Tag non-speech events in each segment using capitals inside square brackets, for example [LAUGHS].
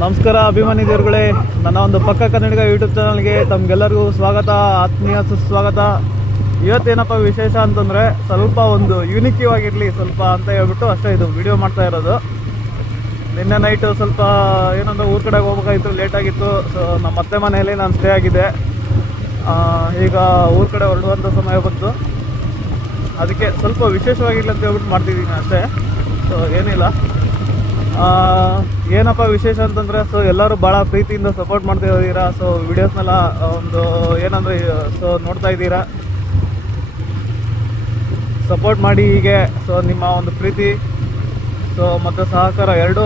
ನಮಸ್ಕಾರ ಅಭಿಮಾನಿ ದೇವರುಗಳೇ. ನನ್ನ ಒಂದು ಪಕ್ಕ ಕನ್ನಡಿಗ ಯೂಟ್ಯೂಬ್ ಚಾನಲ್ಗೆ ತಮ್ಗೆಲ್ಲರಿಗೂ ಸ್ವಾಗತ, ಆತ್ಮೀಯ ಸುಸ್ವಾಗತ. ಇವತ್ತೇನಪ್ಪ ವಿಶೇಷ ಅಂತಂದರೆ ಸ್ವಲ್ಪ ಒಂದು ಯುನಿಕ್ಯೂ ಆಗಿರಲಿ ಸ್ವಲ್ಪ ಅಂತ ಹೇಳ್ಬಿಟ್ಟು ಅಷ್ಟೇ ಇದು ವಿಡಿಯೋ ಮಾಡ್ತಾ ಇರೋದು. ನಿನ್ನೆ ನೈಟು ಸ್ವಲ್ಪ ಏನಂದ್ರೆ ಊರ ಕಡೆ ಹೋಗ್ಬೇಕಾಗಿತ್ತು ಲೇಟಾಗಿತ್ತು ಸೊ ನಮ್ಮ ಅತ್ತೆ ಮನೆಯಲ್ಲಿ ನಾನು ಸ್ಟೇ ಆಗಿದೆ ಈಗ ಊರ ಕಡೆ ಹೊರಡುವಂಥ ಸಮಯ ಬಂತು. ಅದಕ್ಕೆ ಸ್ವಲ್ಪ ವಿಶೇಷವಾಗಿರಲಿ ಅಂತ ಹೇಳ್ಬಿಟ್ಟು ಮಾಡ್ತಿದ್ದೀನಿ ಅಷ್ಟೇ. ಸೊ ಏನಿಲ್ಲ. ಏನಪ್ಪ ವಿಶೇಷ ಅಂತಂದರೆ ಸೊ ಎಲ್ಲರೂ ಭಾಳ ಪ್ರೀತಿಯಿಂದ ಸಪೋರ್ಟ್ ಮಾಡ್ತಾ ಇದ್ದೀರಾ. ಸೊ ವಿಡಿಯೋಸ್ನೆಲ್ಲ ಒಂದು ಏನಂದರೆ ಸೊ ನೋಡ್ತಾ ಇದ್ದೀರಾ. ಸಪೋರ್ಟ್ ಮಾಡಿ ಹೀಗೆ ಸೊ ನಿಮ್ಮ ಒಂದು ಪ್ರೀತಿ ಸೊ ಮತ್ತು ಸಹಕಾರ ಎರಡು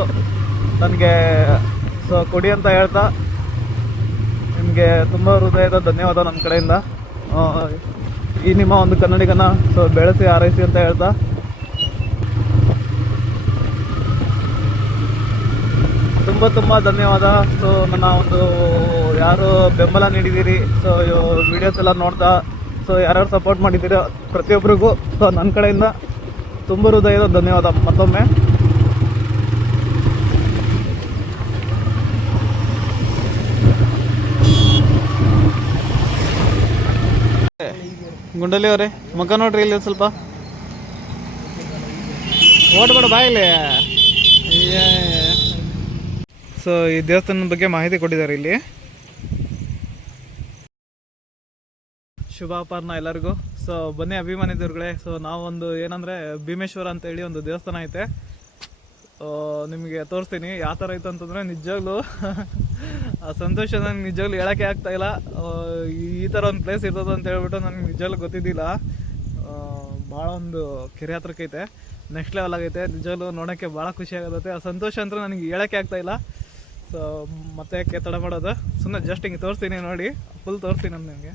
ನನಗೆ ಸೊ ಕೊಡಿ ಅಂತ ಹೇಳ್ತಾ, ನಿಮಗೆ ತುಂಬ ಹೃದಯದ ಧನ್ಯವಾದ ನನ್ನ ಕಡೆಯಿಂದ. ಈ ನಿಮ್ಮ ಒಂದು ಕನ್ನಡಿಗನ ಸೊ ಬೆಳೆಸಿ ಆರೈಸಿ ಅಂತ ಹೇಳ್ತಾ ತುಂಬ ತುಂಬ ಧನ್ಯವಾದ. ಸೊ ನನ್ನ ಒಂದು ಯಾರು ಬೆಂಬಲ ನೀಡಿದ್ದೀರಿ ಸೊ ವಿಡಿಯೋಸ್ ಎಲ್ಲ ನೋಡ್ತಾ ಸೊ ಯಾರ್ಯಾರು ಸಪೋರ್ಟ್ ಮಾಡಿದ್ದೀರೋ ಪ್ರತಿಯೊಬ್ಬರಿಗೂ ಸೊ ನನ್ನ ಕಡೆಯಿಂದ ತುಂಬ ಹೃದಯದ ಧನ್ಯವಾದ. ಮತ್ತೊಮ್ಮೆ. ಗುಂಡಲಿ ಅವರೇ ಮಗ ನೋಡ್ರಿ ಇಲ್ಲಿ ಸ್ವಲ್ಪ. ಓಡ್ಬೇಡ ಬಾಯಿಲಿ. ಸೊ ಈ ದೇವಸ್ಥಾನದ ಬಗ್ಗೆ ಮಾಹಿತಿ ಕೊಟ್ಟಿದ್ದಾರೆ ಇಲ್ಲಿ. ಶುಭ ಅಪರ್ಣ ಎಲ್ಲರಿಗೂ. ಸೊ ಬನ್ನಿ ಅಭಿಮಾನಿ ದೇವ್ರುಗಳೇ ಸೊ ನಾವೊಂದು ಏನಂದ್ರೆ ಭೀಮೇಶ್ವರ ಅಂತ ಹೇಳಿ ಒಂದು ದೇವಸ್ಥಾನ ಐತೆ. ನಿಮಗೆ ತೋರಿಸ್ತೀನಿ. ಯಾವ ಥರ ಐತೆ ಅಂತಂದ್ರೆ ನಿಜವಾಗ್ಲೂ [LAUGHS] ಆ ಸಂತೋಷ ನನಗೆ ನಿಜವಾಗ್ಲೂ ಹೇಳೋಕ್ಕೆ ಆಗ್ತಾ ಇಲ್ಲ. ಈ ಥರ ಒಂದು ಪ್ಲೇಸ್ ಇರ್ತದೆ ಅಂತ ಹೇಳ್ಬಿಟ್ಟು ನನಗೆ ನಿಜವಾಗ್ಲೂ ಗೊತ್ತಿದ್ದಿಲ್ಲ. ಭಾಳ ಒಂದು ಕೆರೆ ಹತ್ರಕ್ಕೈತೆ ನೆಕ್ಸ್ಟ್ ಲೆವೆಲ್ ಆಗೈತೆ. ನಿಜವಾಗ್ಲೂ ನೋಡೋಕ್ಕೆ ಭಾಳ ಖುಷಿ ಆಗತ್ತೆ. ಆ ಸಂತೋಷ ಅಂತ ನನಗೆ ಹೇಳೋಕ್ಕೆ ಆಗ್ತಾ ಇಲ್ಲ. ಸೊ ಮತ್ತೆ ಯಾಕೆ ತಡ ಮಾಡೋದು? ಸುಮ್ಮನೆ ಜಸ್ಟ್ ಹಿಂಗೆ ತೋರಿಸ್ತೀನಿ ನೋಡಿ. ಫುಲ್ ತೋರಿಸ್ತೀನಿ ನಾನು ನಿಮಗೆ.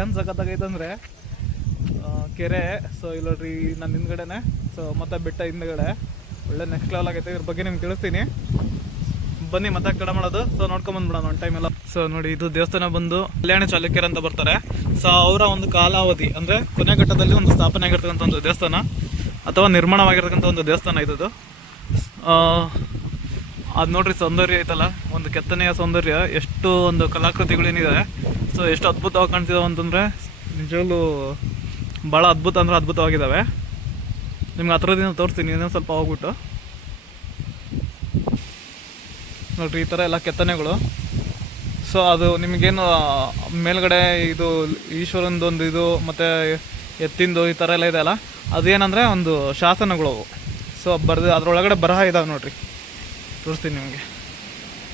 ಏನು ಸಖತ್ತಾಗೈತೆ ಅಂದರೆ ಕೆರೆ ಸೊ ಇಲ್ಲಿ ನೋಡ್ರಿ ನನ್ನ ಹಿಂದ್ಗಡೆನೆ ಸೊ ಮತ್ತೆ ಬೆಟ್ಟ ಹಿಂದ್ಗಡೆ. ಒಳ್ಳೆ ನೆಕ್ಸ್ಟ್ ಲೆವೆಲ್ ಆಗೈತೆ. ಇದ್ರ ಬಗ್ಗೆ ನಿಮ್ಗೆ ತಿಳಿಸ್ತೀನಿ. ಬನ್ನಿ, ಮತ್ತೆ ತಡ ಮಾಡೋದು? ಸೊ ನೋಡ್ಕೊಂಬಂದ್ಬಿಡೋಣ ಒಂದು ಟೈಮ್ ಎಲ್ಲ. ಸೊ ನೋಡಿ, ಇದು ದೇವಸ್ಥಾನ ಬಂದು ಕಲ್ಯಾಣ ಚಾಲುಕ್ಯರು ಅಂತ ಬರ್ತಾರೆ. ಸೊ ಅವರ ಒಂದು ಕಾಲಾವಧಿ, ಅಂದರೆ ಕೊನೆ ಘಟ್ಟದಲ್ಲಿ ಒಂದು ಸ್ಥಾಪನೆ ಆಗಿರ್ತಕ್ಕಂಥ ಒಂದು ದೇವಸ್ಥಾನ, ಅಥವಾ ನಿರ್ಮಾಣವಾಗಿರ್ತಕ್ಕಂಥ ಒಂದು ದೇವಸ್ಥಾನ ಇದು ಅದು ನೋಡ್ರಿ ಸೌಂದರ್ಯ ಐತಲ್ಲ, ಒಂದು ಕೆತ್ತನೆಯ ಸೌಂದರ್ಯ, ಎಷ್ಟು ಒಂದು ಕಲಾಕೃತಿಗಳೇನಿದೆ ಸೊ ಎಷ್ಟು ಅದ್ಭುತವಾಗಿ ಕಾಣ್ತಿದಾವೆ ಅಂತಂದರೆ, ನಿಜವಾಗ್ಲೂ ಭಾಳ ಅದ್ಭುತ ಅಂದರೆ ಅದ್ಭುತವಾಗಿದ್ದಾವೆ ನಿಮ್ಗೆ ಹತ್ರದಿಂದ ತೋರಿಸ್ತೀನಿ, ಇನ್ನೊಂದು ಸ್ವಲ್ಪ ಹೋಗ್ಬಿಟ್ಟು. ನೋಡ್ರಿ, ಈ ಥರ ಎಲ್ಲ ಕೆತ್ತನೆಗಳು. ಸೊ ಅದು ನಿಮಗೇನು, ಮೇಲ್ಗಡೆ ಇದು ಈಶ್ವರಂದು ಒಂದು ಇದು, ಮತ್ತು ಎತ್ತಿಂದು ಈ ಥರ ಎಲ್ಲ ಇದೆ ಅಲ್ಲ, ಅದೇನಂದರೆ ಒಂದು ಶಾಸನಗಳು ಸೊ ಬರ್ದು ಅದರೊಳಗಡೆ ಬರಹ ಇದ್ದಾವೆ ನೋಡ್ರಿ. ತೋರಿಸ್ತೀನಿ ನಿಮಗೆ.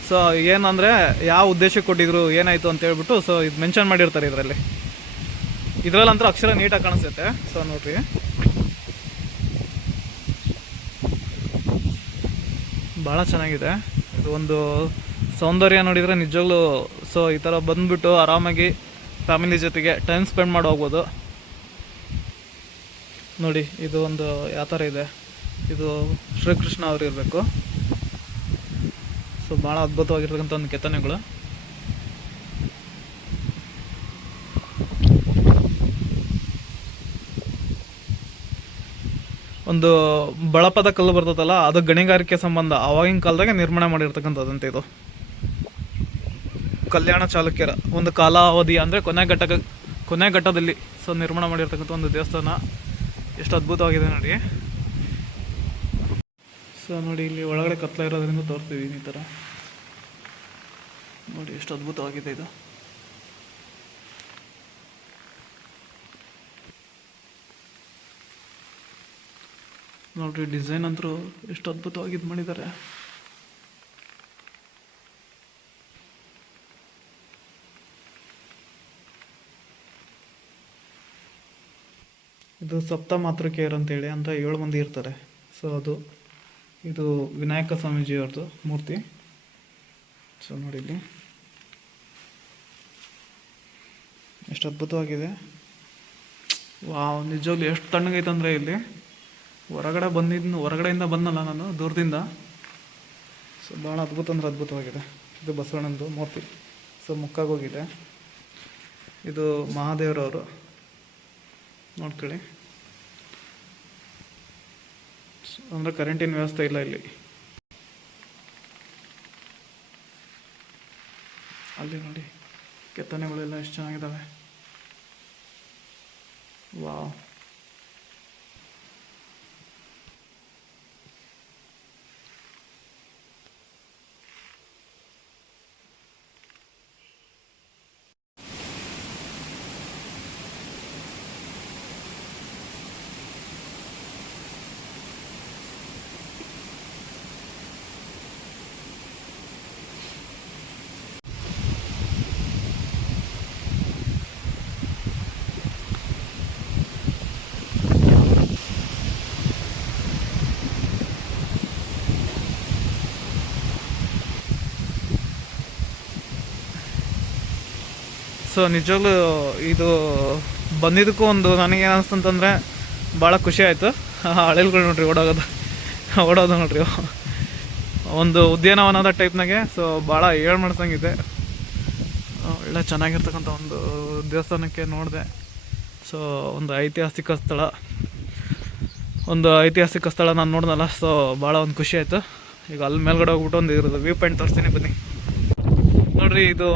ಸೊ ಏನಂದರೆ ಯಾವ ಉದ್ದೇಶಕ್ಕೆ ಕೊಟ್ಟಿದ್ರು ಏನಾಯಿತು ಅಂತ ಹೇಳ್ಬಿಟ್ಟು ಸೊ ಇದು ಮೆನ್ಷನ್ ಮಾಡಿರ್ತಾರೆ ಇದರಲ್ಲಿ. ಇದರಲ್ಲಂತೂ ಅಕ್ಷರ ನೀಟಾಗಿ ಕಾಣಿಸುತ್ತೆ. ಸೊ ನೋಡ್ರಿ. ಭಾಳ ಚೆನ್ನಾಗಿದೆ. ಇದು ಒಂದು ಸೌಂದರ್ಯ ನೋಡಿದರೆ ನಿಜವಾಗ್ಲೂ ಸೊ ಈ ಥರ ಬಂದ್ಬಿಟ್ಟು ಆರಾಮಾಗಿ ಫ್ಯಾಮಿಲಿ ಜೊತೆಗೆ ಟೈಮ್ ಸ್ಪೆಂಡ್ ಮಾಡಿ ಹೋಗ್ಬೋದು. ನೋಡಿ, ಇದು ಒಂದು ಯಾವ ಥರ ಇದೆ. ಇದು ಶ್ರೀಕೃಷ್ಣ ಅವರು ಇರಬೇಕು. ಸೊ ಭಾಳ ಅದ್ಭುತವಾಗಿರ್ತಕ್ಕಂಥ ಒಂದು ಕೆತ್ತನೆಗಳು. ಒಂದು ಬಳಪದ ಕಲ್ಲು ಬರ್ತದಲ್ಲ, ಅದು ಗಣಿಗಾರಿಕೆ ಸಂಬಂಧ ಅವಾಗಿನ ಕಾಲದಾಗ ನಿರ್ಮಾಣ ಮಾಡಿರ್ತಕ್ಕಂಥದ್ದಂತೆ ಇದು. ಕಲ್ಯಾಣ ಚಾಲುಕ್ಯರ ಒಂದು ಕಾಲಾವಧಿ ಅಂದರೆ ಕೊನೆ ಘಟ್ಟ ಕೊನೆ ಘಟ್ಟದಲ್ಲಿ ಸೊ ನಿರ್ಮಾಣ ಮಾಡಿರ್ತಕ್ಕಂಥ ಒಂದು ದೇವಸ್ಥಾನ. ಎಷ್ಟು ಅದ್ಭುತವಾಗಿದೆ ನೋಡಿ. ಸೊ ನೋಡಿ, ಇಲ್ಲಿ ಒಳಗಡೆ ಕತ್ಲ ಇರೋದ್ರಿಂದ ತೋರಿಸ್ತೀವಿ ಈ ಥರ ನೋಡಿ, ಎಷ್ಟು ಅದ್ಭುತವಾಗಿದೆ ಇದು. ನೋಡ್ರಿ, ಡಿಸೈನ್ ಅಂತೂ ಎಷ್ಟು ಅದ್ಭುತವಾಗಿ ಇದು ಮಾಡಿದ್ದಾರೆ. ಇದು ಸಪ್ತ ಮಾತೃಕೆಯರು ಅಂತೇಳಿ ಅಂದರೆ ಏಳು ಮಂದಿ ಇರ್ತಾರೆ. ಸೊ ಅದು ಇದು ವಿನಾಯಕ ಸ್ವಾಮೀಜಿಯವ್ರದ್ದು ಮೂರ್ತಿ. ಸೊ ನೋಡಿ ಇಲ್ಲಿ. ಎಷ್ಟು ಅದ್ಭುತವಾಗಿದೆ. ವಾವ್, ನಿಜವಾಗ್ಲೂ ಎಷ್ಟು ತಣ್ಣಗೈತೆ ಅಂದರೆ ಇಲ್ಲಿ. ಹೊರಗಡೆ ಬಂದಿದ್ದು ಹೊರಗಡೆಯಿಂದ ಬಂದಲ್ಲ ನಾನು, ದೂರದಿಂದ. ಸೊ ಭಾಳ ಅದ್ಭುತ ಅಂದ್ರೆ ಅದ್ಭುತವಾಗಿದೆ. ಇದು ಬಸವಣ್ಣಂದು ಮೂರ್ತಿ. ಸೊ ಮುಕ್ಕಾಗೋಗಿದೆ. ಇದು ಮಹಾದೇವರವರು. ನೋಡ್ಕೊಳ್ಳಿ. ಅಂದರೆ ಕರೆಂಟಿನ ವ್ಯವಸ್ಥೆ ಇಲ್ಲ ಇಲ್ಲಿ. ಅಲ್ಲಿ ನೋಡಿ ಕೆತ್ತನೆಗಳೆಲ್ಲ ಎಷ್ಟು ಚೆನ್ನಾಗಿದ್ದಾವೆ ವಾವ್ ಸೊ ನಿಜವಾಗ್ಲೂ ಇದು ಬಂದಿದ್ದಕ್ಕೂ ಒಂದು ನನಗೆ ಅನಿಸ್ತಂತಂದರೆ ಭಾಳ ಖುಷಿ ಆಯಿತು. ಹಳೆಲ್ಗಳು ನೋಡ್ರಿ ಓಡೋಗೋದು. ಓಡೋದು ನೋಡ್ರಿ. ಒಂದು ಉದ್ಯಾನವನದ ಟೈಪ್ನಾಗೆ ಸೊ ಭಾಳ ಏಳು ಮಾಡ್ಸಂಗಿದೆ ಒಳ್ಳೆ ಚೆನ್ನಾಗಿರ್ತಕ್ಕಂಥ ಒಂದು ದೇವಸ್ಥಾನಕ್ಕೆ ನೋಡಿದೆ. ಸೊ ಒಂದು ಐತಿಹಾಸಿಕ ಸ್ಥಳ. ಒಂದು ಐತಿಹಾಸಿಕ ಸ್ಥಳ ನಾನು ನೋಡ್ದಲ್ಲ ಸೊ ಭಾಳ ಒಂದು ಖುಷಿ ಆಯಿತು. ಈಗ ಅಲ್ಲಿ ಮೇಲ್ಗಡೆ ಹೋಗ್ಬಿಟ್ಟು ಒಂದು ಇರೋದು ವ್ಯೂ ಪಾಯಿಂಟ್ ತೋರಿಸ್ತೀನಿ ಬನ್ನಿ. ನೋಡ್ರಿ, ಇದು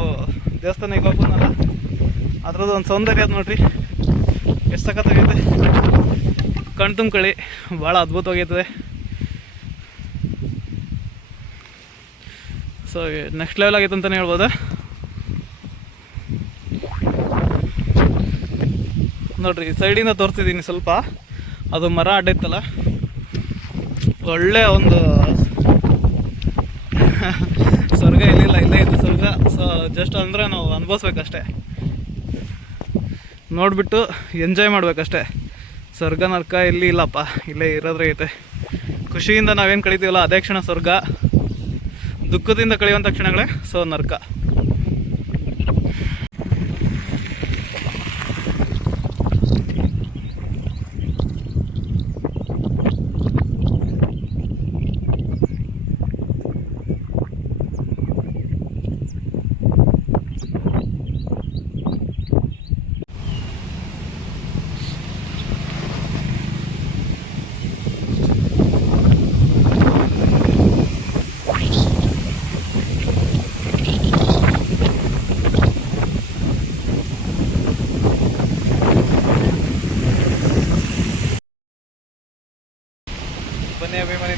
ದೇವಸ್ಥಾನ ಈಗ ಬಂದಲ್ಲ ಅದ್ರದ್ದು ಒಂದು ಸೌಂದರ್ಯ ಅದು ನೋಡ್ರಿ. ಎಷ್ಟು ಸಖತ್ತಾಗೈತೆ ಕಣ್ ತುಂಬ್ಕೊಳ್ಳಿ. ಭಾಳ ಅದ್ಭುತವಾಗೈತದೆ. ಸೊ ನೆಕ್ಸ್ಟ್ ಲೆವೆಲ್ ಆಗೈತೆ ಅಂತಲೇ ಹೇಳ್ಬೋದು? ನೋಡ್ರಿ ಸೈಡಿಂದ ತೋರಿಸ್ತಿದ್ದೀನಿ ಸ್ವಲ್ಪ. ಅದು ಮರ ಅಡ್ಡೈತಲ್ಲ. ಒಳ್ಳೆ ಒಂದು [LAUGHS] ಸ್ವರ್ಗ ಇಲ್ಲಿಲ್ಲ, ಇಲ್ಲೇ ಇತ್ತು ಸ್ವರ್ಗ. ಸೊ ಜಸ್ಟ್ ಅಂದರೆ ನಾವು ಅನುಭವಿಸ್ಬೇಕಷ್ಟೆ. ನೋಡಿಬಿಟ್ಟು ಎಂಜಾಯ್ ಮಾಡ್ಬೇಕಷ್ಟೆ. ಸ್ವರ್ಗ ನರ್ಕ ಇಲ್ಲಿ ಇಲ್ಲಪ್ಪ, ಇಲ್ಲೇ ಇರೋದ್ರೆ ಐತೆ. ಖುಷಿಯಿಂದ ನಾವೇನು ಕಳಿತೀವಲ್ಲ, ಅದೇ ಕ್ಷಣ ಸ್ವರ್ಗ. ದುಃಖದಿಂದ ಕಳೆಯುವಂಥ ಕ್ಷಣಗಳೇ, ಸೊ ನರ್ಕ.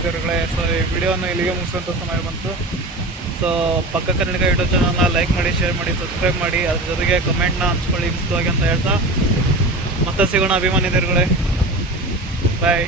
ದೇವರುಗಳೇ ಸೊ ಈ ವಿಡಿಯೋನ ಇಲ್ಲಿಗೆ ಮುಗಿಸುವಂಥ ಸಮಯ ಬಂತು. ಸೊ ಪಕ್ಕ ಕನ್ನಡಿಗ ಯೂಟ್ಯೂಬ್ ಚಾನಲ್ನ ಲೈಕ್ ಮಾಡಿ ಶೇರ್ ಮಾಡಿ ಸಬ್ಸ್ಕ್ರೈಬ್ ಮಾಡಿ, ಅದ್ರ ಜೊತೆಗೆ ಕಮೆಂಟ್ನ ಹಂಚ್ಕೊಳ್ಳಿ ಮುಕ್ತವಾಗಿ ಅಂತ ಹೇಳ್ತಾ. ಮತ್ತೆ ಸಿಗೋಣ ಅಭಿಮಾನಿ ದೇವರುಗಳೇ ಬಾಯ್